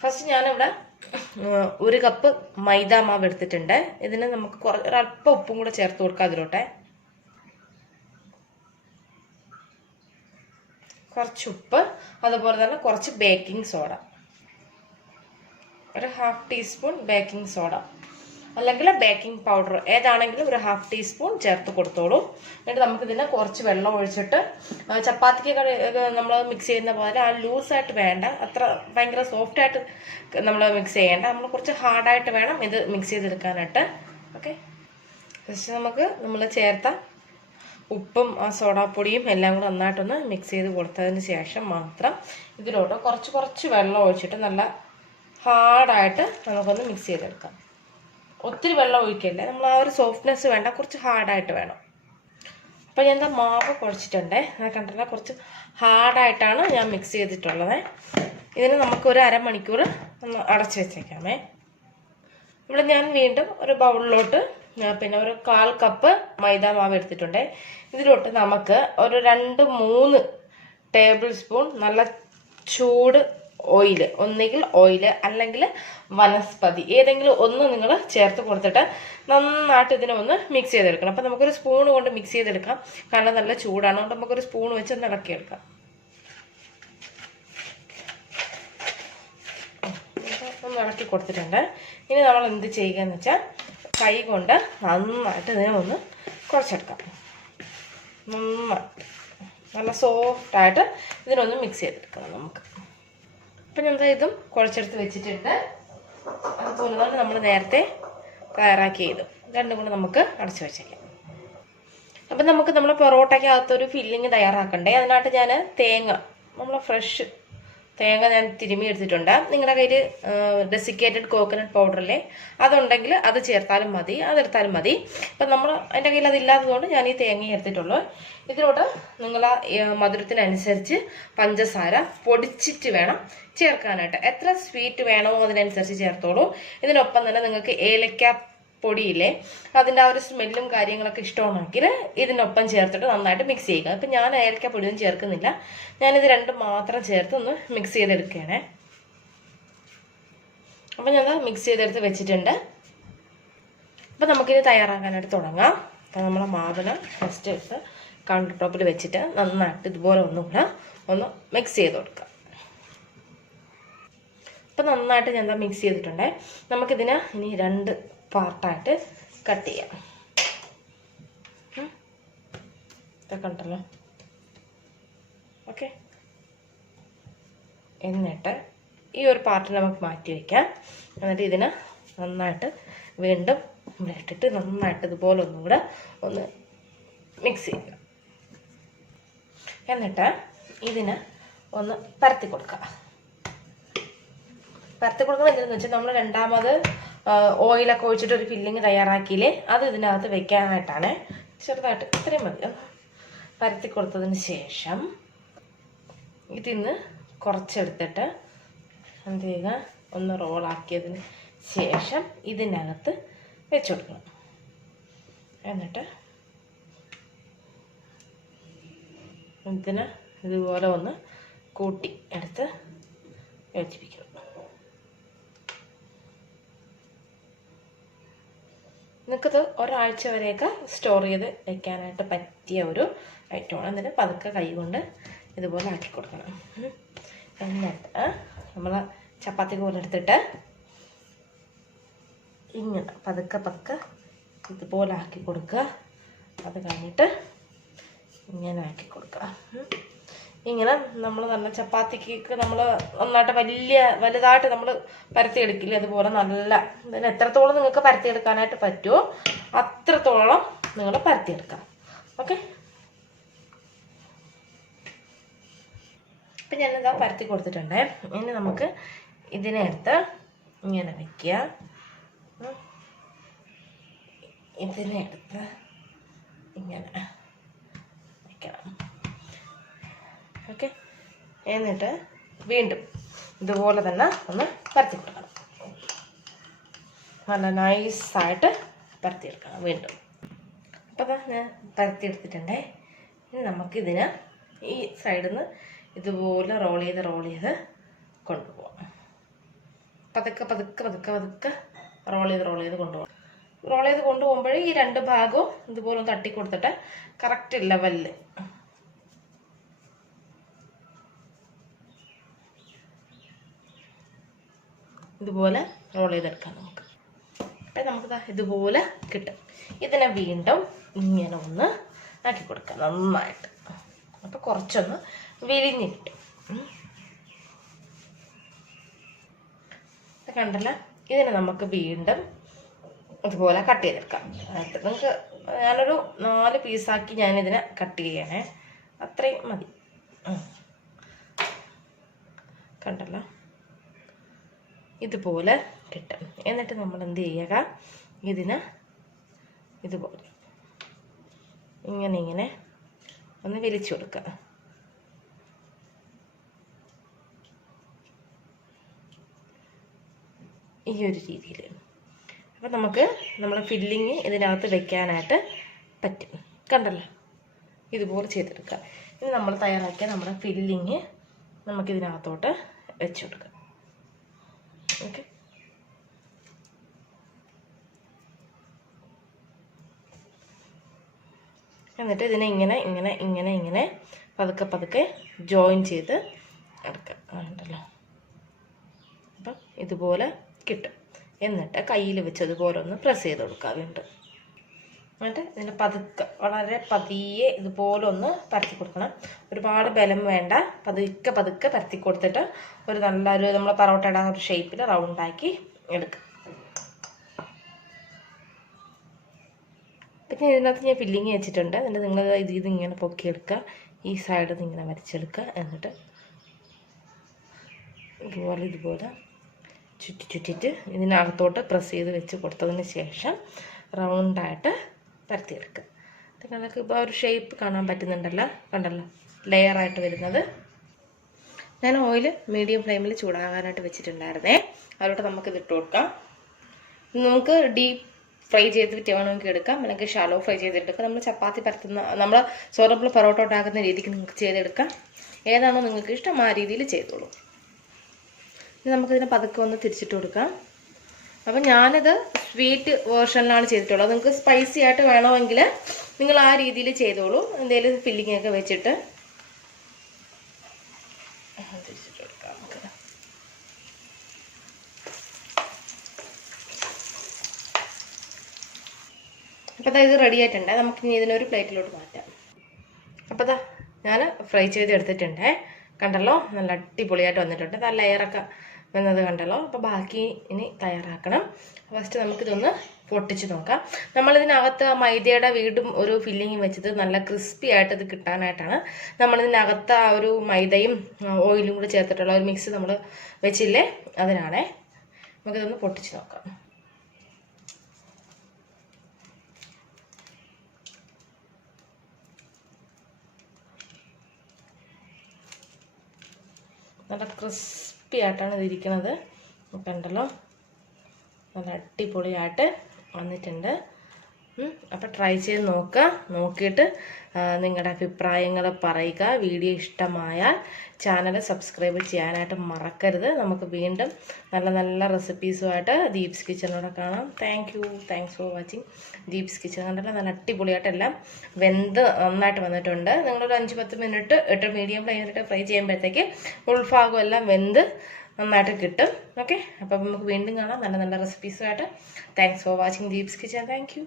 First ഞാനിവിടെ 1 cup മൈദ മാവ് എടുത്തിട്ടുണ്ട്. ഇതിന് നമുക്ക് ഒരല്പം ഉപ്പും കൂടെ ചേർത്ത് കൊടുക്കാം. അതിലോട്ടെ കുറച്ച് ഉപ്പ്, അതുപോലെ തന്നെ കുറച്ച് ബേക്കിംഗ് സോഡ, ഒരു 1/2 ടീസ്പൂൺ ബേക്കിംഗ് സോഡ അല്ലെങ്കിൽ ബേക്കിംഗ് പൗഡർ ഏതാണെങ്കിലും ഒരു 1/2 ടീസ്പൂൺ ചേർത്ത് കൊടുത്തോളൂ. എന്നിട്ട് നമുക്കിതിന് കുറച്ച് വെള്ളം ഒഴിച്ചിട്ട് ചപ്പാത്തിക്ക് നമ്മൾ മിക്സ് ചെയ്യുന്ന പോലെ ആ ലൂസായിട്ട് വേണ്ട, അത്ര ഭയങ്കര സോഫ്റ്റായിട്ട് നമ്മൾ മിക്സ് ചെയ്യേണ്ട, നമ്മൾ കുറച്ച് ഹാർഡായിട്ട് വേണം ഇത് മിക്സ് ചെയ്തെടുക്കാനായിട്ട്. ഓക്കെ, ജസ്റ്റ് നമുക്ക് നമ്മൾ ചേർത്ത ഉപ്പും ആ സോഡാപ്പൊടിയും എല്ലാം കൂടെ നന്നായിട്ടൊന്ന് മിക്സ് ചെയ്ത് കൊടുത്തതിന് ശേഷം മാത്രം ഇതിലോട്ട് കുറച്ച് വെള്ളം ഒഴിച്ചിട്ട് നല്ല ഹാർഡായിട്ട് നമുക്കൊന്ന് മിക്സ് ചെയ്തെടുക്കാം. ഒത്തിരി വെള്ളം ഒഴിക്കല്ലേ, നമ്മൾ ആ ഒരു സോഫ്റ്റ്നെസ് വേണ്ട, കുറച്ച് ഹാർഡായിട്ട് വേണം. അപ്പോൾ ഞാൻ എന്താ മാവ് കുഴച്ചിട്ടുണ്ടേ, അത് കണ്ടല്ല, കുറച്ച് ഹാർഡായിട്ടാണ് ഞാൻ മിക്സ് ചെയ്തിട്ടുള്ളത്. ഇതിന് നമുക്ക് ഒരു അരമണിക്കൂർ ഒന്ന് അടച്ചു വെച്ചേക്കാമേ. ഇവിടെ ഞാൻ വീണ്ടും ഒരു ബൗളിലോട്ട് പിന്നെ ഒരു 1/4 കപ്പ് മൈദ മാവ് എടുത്തിട്ടുണ്ട്. ഇതിലോട്ട് നമുക്ക് ഒരു 2-3 ടേബിൾ സ്പൂൺ നല്ല ചൂട് ഓയിൽ, ഒന്നുകിൽ ഓയിൽ അല്ലെങ്കിൽ വനസ്പതി, ഏതെങ്കിലും ഒന്ന് നിങ്ങൾ ചേർത്ത് കൊടുത്തിട്ട് നന്നായിട്ട് ഇതിനെ ഒന്ന് മിക്സ് ചെയ്തെടുക്കണം. അപ്പം നമുക്കൊരു സ്പൂൺ കൊണ്ട് മിക്സ് ചെയ്തെടുക്കാം, കാരണം നല്ല ചൂടാണ്. അതുകൊണ്ട് നമുക്കൊരു സ്പൂൺ വെച്ച് ഒന്ന് ഇളക്കിയെടുക്കാം. ഒന്ന് ഇളക്കി കൊടുത്തിട്ടുണ്ട്. ഇനി നമ്മൾ എന്ത് ചെയ്യുക എന്ന് വെച്ചാൽ കൈ കൊണ്ട് നന്നായിട്ട് ഇതിനെ ഒന്ന് കുഴച്ചെടുക്കാം. നന്നായിട്ട് നല്ല സോഫ്റ്റായിട്ട് ഇതിനൊന്ന് മിക്സ് ചെയ്തെടുക്കണം നമുക്ക്. അപ്പം ഞാൻ ഇതും കുഴച്ചെടുത്ത് വെച്ചിട്ടുണ്ട്. അതുപോലെ തന്നെ നമ്മൾ നേരത്തെ തയ്യാറാക്കിയത് രണ്ടും കൂടെ നമുക്ക് അടച്ചു വെച്ചേക്കാം. അപ്പം നമുക്ക് നമ്മൾ പൊറോട്ടയ്ക്കകത്തൊരു ഫില്ലിങ് തയ്യാറാക്കണ്ടേ. അതിനായിട്ട് ഞാൻ നമ്മൾ ഫ്രഷ് തേങ്ങ ഞാൻ തിരുമ്മി എടുത്തിട്ടുണ്ട്. നിങ്ങളുടെ കയ്യിൽ ഡെസിക്കേറ്റഡ് കോക്കനട്ട് പൗഡറില്ലേ, അതുണ്ടെങ്കിൽ അത് ചേർത്താലും മതി, അതെടുത്താലും മതി. അപ്പം എൻ്റെ കയ്യിൽ അതില്ലാത്തതുകൊണ്ട് ഞാൻ ഈ തേങ്ങ എടുത്തിട്ടുള്ളൂ. ഇതിലോട്ട് നിങ്ങൾ മധുരത്തിനനുസരിച്ച് പഞ്ചസാര പൊടിച്ചിട്ട് വേണം ചേർക്കാനായിട്ട്. എത്ര സ്വീറ്റ് വേണമോ അതിനനുസരിച്ച് ചേർത്തോളൂ. ഇതിനൊപ്പം തന്നെ നിങ്ങൾക്ക് ഏലക്ക പൊടിയില്ലേ, അതിൻ്റെ ആ ഒരു സ്മെല്ലും കാര്യങ്ങളൊക്കെ ഇഷ്ടമാണെങ്കിൽ ഇതിനൊപ്പം ചേർത്തിട്ട് നന്നായിട്ട് മിക്സ് ചെയ്യുക. ഇപ്പം ഞാൻ ഏലക്ക പൊടിയൊന്നും ചേർക്കുന്നില്ല, ഞാനിത് രണ്ടും മാത്രം ചേർത്ത് ഒന്ന് മിക്സ് ചെയ്തെടുക്കുകയാണേ. അപ്പം ഞാൻ മിക്സ് ചെയ്തെടുത്ത് വെച്ചിട്ടുണ്ട്. അപ്പം നമുക്കിത് തയ്യാറാക്കാനായിട്ട് തുടങ്ങാം. അപ്പം നമ്മളെ മാവിന് ഫസ്റ്റ് എടുത്ത് കൗണ്ടർ ടോപ്പിൽ വെച്ചിട്ട് നന്നായിട്ട് ഇതുപോലെ ഒന്നുകൂടെ ഒന്ന് മിക്സ് ചെയ്ത് കൊടുക്കാം. അപ്പം നന്നായിട്ട് ഞാൻ മിക്സ് ചെയ്തിട്ടുണ്ടേ. നമുക്കിതിന് ഇനി 2 പാർട്ടായിട്ട് കട്ട് ചെയ്യാം. ഇതൊക്കെ ഉണ്ടല്ലോ. ഓക്കെ, എന്നിട്ട് ഈ ഒരു പാർട്ട് നമുക്ക് മാറ്റി വയ്ക്കാം. എന്നിട്ട് ഇതിന് നന്നായിട്ട് വീണ്ടും ഇട്ടിട്ട് നന്നായിട്ട് ഇതുപോലെ ഒന്നുകൂടെ ഒന്ന് മിക്സ് ചെയ്യുക. എന്നിട്ട് ഇതിന് ഒന്ന് പരത്തി കൊടുക്കുക. പരത്തി കൊടുക്കുന്നത് എന്തെന്ന് വെച്ചാൽ നമ്മൾ രണ്ടാമത് ഓയിലൊക്കെ ഒഴിച്ചിട്ട് ഒരു ഫില്ലിങ് തയ്യാറാക്കിയില്ലേ, അത് ഇതിനകത്ത് വെക്കാനായിട്ടാണ്. ചെറുതായിട്ട് ഇത്രയും മതി. പരത്തി കൊടുത്തതിന് ശേഷം ഇതിന്ന് കുറച്ചെടുത്തിട്ട് എന്ത് ചെയ്യുക, ഒന്ന് റോളാക്കിയതിന് ശേഷം ഇതിനകത്ത് വെച്ച് കൊടുക്കണം. എന്നിട്ട് ഇതിന് ഇതുപോലെ ഒന്ന് കൂട്ടി എടുത്ത് യോജിപ്പിക്കണം. നിങ്ങൾക്കത് ഒരാഴ്ച വരെയൊക്കെ സ്റ്റോർ ചെയ്ത് വെക്കാനായിട്ട് പറ്റിയ ഒരു ഐറ്റമാണ്. എന്നിട്ട് പതുക്കെ കൈ കൊണ്ട് ഇതുപോലെ ആക്കി കൊടുക്കണം. എന്നിട്ട് നമ്മൾ ചപ്പാത്തി പോലെ എടുത്തിട്ട് ഇങ്ങനെ പതുക്കെ ഇതുപോലെ ആക്കി കൊടുക്കുക. അത് കഴിഞ്ഞിട്ട് ഇങ്ങനെ ആക്കി കൊടുക്കുക. ഇങ്ങനെ നമ്മൾ നല്ല ചപ്പാത്തിക്ക് നമ്മൾ നന്നായിട്ട് വലുതായിട്ട് നമ്മൾ പരത്തിയെടുക്കില്ല, അതുപോലെ നല്ല ഇതിന് എത്രത്തോളം നിങ്ങൾക്ക് പരത്തിയെടുക്കാനായിട്ട് പറ്റുമോ അത്രത്തോളം നിങ്ങൾ പരത്തിയെടുക്കാം. ഓക്കെ, അപ്പം ഞാനിതാ പരത്തി കൊടുത്തിട്ടുണ്ട്. ഇനി നമുക്ക് ഇതിനെ എടുത്ത് ഇങ്ങനെ വയ്ക്കുക. ഇതിനെ എടുത്ത് ഇങ്ങനെ വയ്ക്കണം. ഓക്കെ, എന്നിട്ട് വീണ്ടും ഇതുപോലെ തന്നെ ഒന്ന് പരത്തി കൊടുക്കണം. നല്ല നൈസായിട്ട് പരത്തിയെടുക്കണം വീണ്ടും. അപ്പോൾ ഞാൻ പരത്തിയെടുത്തിട്ടുണ്ടേ. ഇനി നമുക്കിതിന് ഈ സൈഡിൽ നിന്ന് ഇതുപോലെ റോൾ ചെയ്ത് കൊണ്ടുപോകാം. പതുക്കെ പതുക്കെ പതുക്കെ പതുക്കെ റോൾ ചെയ്ത് കൊണ്ടുപോകും. റോൾ ചെയ്ത് കൊണ്ടുപോകുമ്പോഴേ ഈ രണ്ട് ഭാഗവും ഇതുപോലെ ഒന്ന് തട്ടി കൊടുത്തിട്ട് കറക്റ്റ് ലെവലിൽ ഇതുപോലെ റോൾ ചെയ്തെടുക്കാം നമുക്ക്. അപ്പം നമുക്ക് ഇതുപോലെ കിട്ടും. ഇതിനെ വീണ്ടും ഇങ്ങനെ ഒന്ന് ആക്കി കൊടുക്കാം നന്നായിട്ട്. അപ്പം കുറച്ചൊന്ന് വിരിഞ്ഞ് കിട്ടും. കണ്ടല്ലോ, ഇതിനെ നമുക്ക് വീണ്ടും ഇതുപോലെ കട്ട് ചെയ്തെടുക്കാം. നിങ്ങൾക്ക് ഞാനൊരു 4 പീസാക്കി ഞാനിതിനെ കട്ട് ചെയ്യണേ, അത്രയും മതി. കണ്ടല്ലോ, ഇതുപോലെ കിട്ടും. എന്നിട്ട് നമ്മൾ എന്ത് ചെയ്യുക, ഇതിന് ഇതുപോലെ ഇങ്ങനെ ഒന്ന് വലിച്ചു കൊടുക്കുക. ഈ ഒരു രീതിയിൽ. അപ്പം നമുക്ക് നമ്മുടെ ഫില്ലിങ് ഇതിനകത്ത് വെക്കാനായിട്ട് പറ്റും. കണ്ടല്ലോ, ഇതുപോലെ ചെയ്തെടുക്കുക. ഇനി നമ്മൾ തയ്യാറാക്കിയ നമ്മുടെ ഫില്ലിങ് നമുക്കിതിനകത്തോട്ട് വെച്ച് കൊടുക്കാം. ഓക്കെ, എന്നിട്ട് ഇതിനെ ഇങ്ങനെ പതുക്കെ പതുക്കെ ജോയിൻ ചെയ്ത് എടുക്കാം. ഉണ്ടല്ലോ, അപ്പം ഇതുപോലെ കിട്ടും. എന്നിട്ട് കയ്യിൽ വെച്ച് അതുപോലെ ഒന്ന് പ്രസ് ചെയ്ത് കൊടുക്കുക വീണ്ടും. എന്നിട്ട് ഇതിനെ പതുക്കെ വളരെ പതിയെ ഇതുപോലെ ഒന്ന് പരത്തി കൊടുക്കണം. ഒരുപാട് ബലം വേണ്ട, പതുക്കെ പതുക്കെ പരത്തി കൊടുത്തിട്ട് ഒരു നല്ലൊരു നമ്മൾ പറോട്ടയുടെ ഒരു ഷേപ്പിൽ റൗണ്ടാക്കി എടുക്കുക. പിന്നെ ഇതിനകത്ത് ഞാൻ ഫില്ലിങ് വെച്ചിട്ടുണ്ട്. എന്നിട്ട് നിങ്ങൾ ഇതിങ്ങനെ പൊക്കിയെടുക്കുക, ഈ സൈഡിൽ നിന്ന് ഇങ്ങനെ വരച്ചെടുക്കുക. എന്നിട്ട് ഇതുപോലെ ചുറ്റിയിട്ട് ഇതിനകത്തോട്ട് പ്രസ് ചെയ്ത് വെച്ച് കൊടുത്തതിന് ശേഷം റൗണ്ടായിട്ട് പരത്തിയെടുക്കുക. നിങ്ങൾക്ക് ഇപ്പോൾ ഒരു ഷേപ്പ് കാണാൻ പറ്റുന്നുണ്ടല്ലോ, കണ്ടല്ലോ, ലെയറായിട്ട് വരുന്നത്. ഞാൻ ഓയിൽ മീഡിയം ഫ്ലെയിമിൽ ചൂടാകാനായിട്ട് വെച്ചിട്ടുണ്ടായിരുന്നേ. അതിലോട്ട് നമുക്കിത് ഇട്ട് കൊടുക്കാം. നമുക്ക് ഡീപ്പ് ഫ്രൈ ചെയ്തിട്ട് വേണമെങ്കിൽ എടുക്കാം, അല്ലെങ്കിൽ ഷാലോ ഫ്രൈ ചെയ്തെടുക്കാം. നമ്മൾ ചപ്പാത്തി പരത്തുന്ന, നമ്മൾ സോറപ്പിൾ പൊറോട്ട ഉണ്ടാക്കുന്ന രീതിക്ക് നിങ്ങൾക്ക് ചെയ്തെടുക്കാം. ഏതാണോ നിങ്ങൾക്ക് ഇഷ്ടം ആ രീതിയിൽ ചെയ്തോളൂ. ഇനി നമുക്കിതിനെ പതുക്കെ ഒന്ന് തിരിച്ചിട്ട് കൊടുക്കാം. അപ്പം ഞാനിത് സ്വീറ്റ് വേർഷനിലാണ് ചെയ്തിട്ടുള്ളത്. നിങ്ങൾക്ക് സ്പൈസി ആയിട്ട് വേണമെങ്കിൽ നിങ്ങൾ ആ രീതിയിൽ ചെയ്തോളൂ. എന്തെങ്കിലും ഫില്ലിംഗ് ഒക്കെ വെച്ചിട്ട് തിരിച്ചിട്ട് കൊടുക്കാം നമുക്ക്. അപ്പോൾ ഇത് റെഡി ആയിട്ടുണ്ട്. നമുക്കിനി ഇതിനൊരു പ്ലേറ്റിലോട്ട് മാറ്റാം. അപ്പോൾ ഞാൻ ഫ്രൈ ചെയ്ത് എടുത്തിട്ടുണ്ട്. കണ്ടല്ലോ, നല്ല അടിപൊളിയായിട്ട് വന്നിട്ടുണ്ട്. ആ ലെയറൊക്കെ വന്നത് കണ്ടല്ലോ. അപ്പോൾ ബാക്കി ഇനി തയ്യാറാക്കണം. ഫസ്റ്റ് നമുക്കിതൊന്ന് പൊട്ടിച്ച് നോക്കാം. നമ്മളിതിനകത്ത് ആ മൈദയുടെ വീണ്ടും ഒരു ഫില്ലിങ് വെച്ചത് നല്ല ക്രിസ്പി ആയിട്ട് ഇത് കിട്ടാനായിട്ടാണ്. നമ്മളിതിനകത്ത് ആ ഒരു മൈദയും ഓയിലും കൂടി ചേർത്തിട്ടുള്ള ഒരു മിക്സ് നമ്മൾ വെച്ചില്ലേ, അതിനാണേ. നമുക്കിതൊന്ന് പൊട്ടിച്ച് നോക്കാം. നല്ല ക്രിസ്പി ആയിട്ടാണ് ഇതിരിക്കുന്നത്. കണ്ടല്ലോ, നല്ല അടിപൊളിയായിട്ട് വന്നിട്ടുണ്ട്. അപ്പോൾ ട്രൈ ചെയ്ത് നോക്കുക. നോക്കിയിട്ട് നിങ്ങളുടെ അഭിപ്രായങ്ങൾ പറയുക. വീഡിയോ ഇഷ്ടമായാൽ ചാനൽ സബ്സ്ക്രൈബ് ചെയ്യാനായിട്ട് മറക്കരുത്. നമുക്ക് വീണ്ടും നല്ല നല്ല റെസിപ്പീസുമായിട്ട് ദീപ്സ് കിച്ചണിലൂടെ കാണാം. Thanks for watching Deeps kitchen. കണ്ടല്ലോ, നല്ല അടിപൊളിയായിട്ടെല്ലാം വെന്ത് നന്നായിട്ട് വന്നിട്ടുണ്ട്. നിങ്ങളൊരു 5-10 മിനിറ്റ് ഇട്ട് മീഡിയം ഫ്ലെയിമിലിട്ട് ഫ്രൈ ചെയ്യുമ്പോഴത്തേക്ക് ഉൾഭാഗം എല്ലാം വെന്ത് നന്നായിട്ട് കിട്ടും. ഓക്കെ, അപ്പം നമുക്ക് വീണ്ടും കാണാം നല്ല നല്ല റെസിപ്പീസുമായിട്ട്. Thanks for watching Deeps kitchen. Thank U.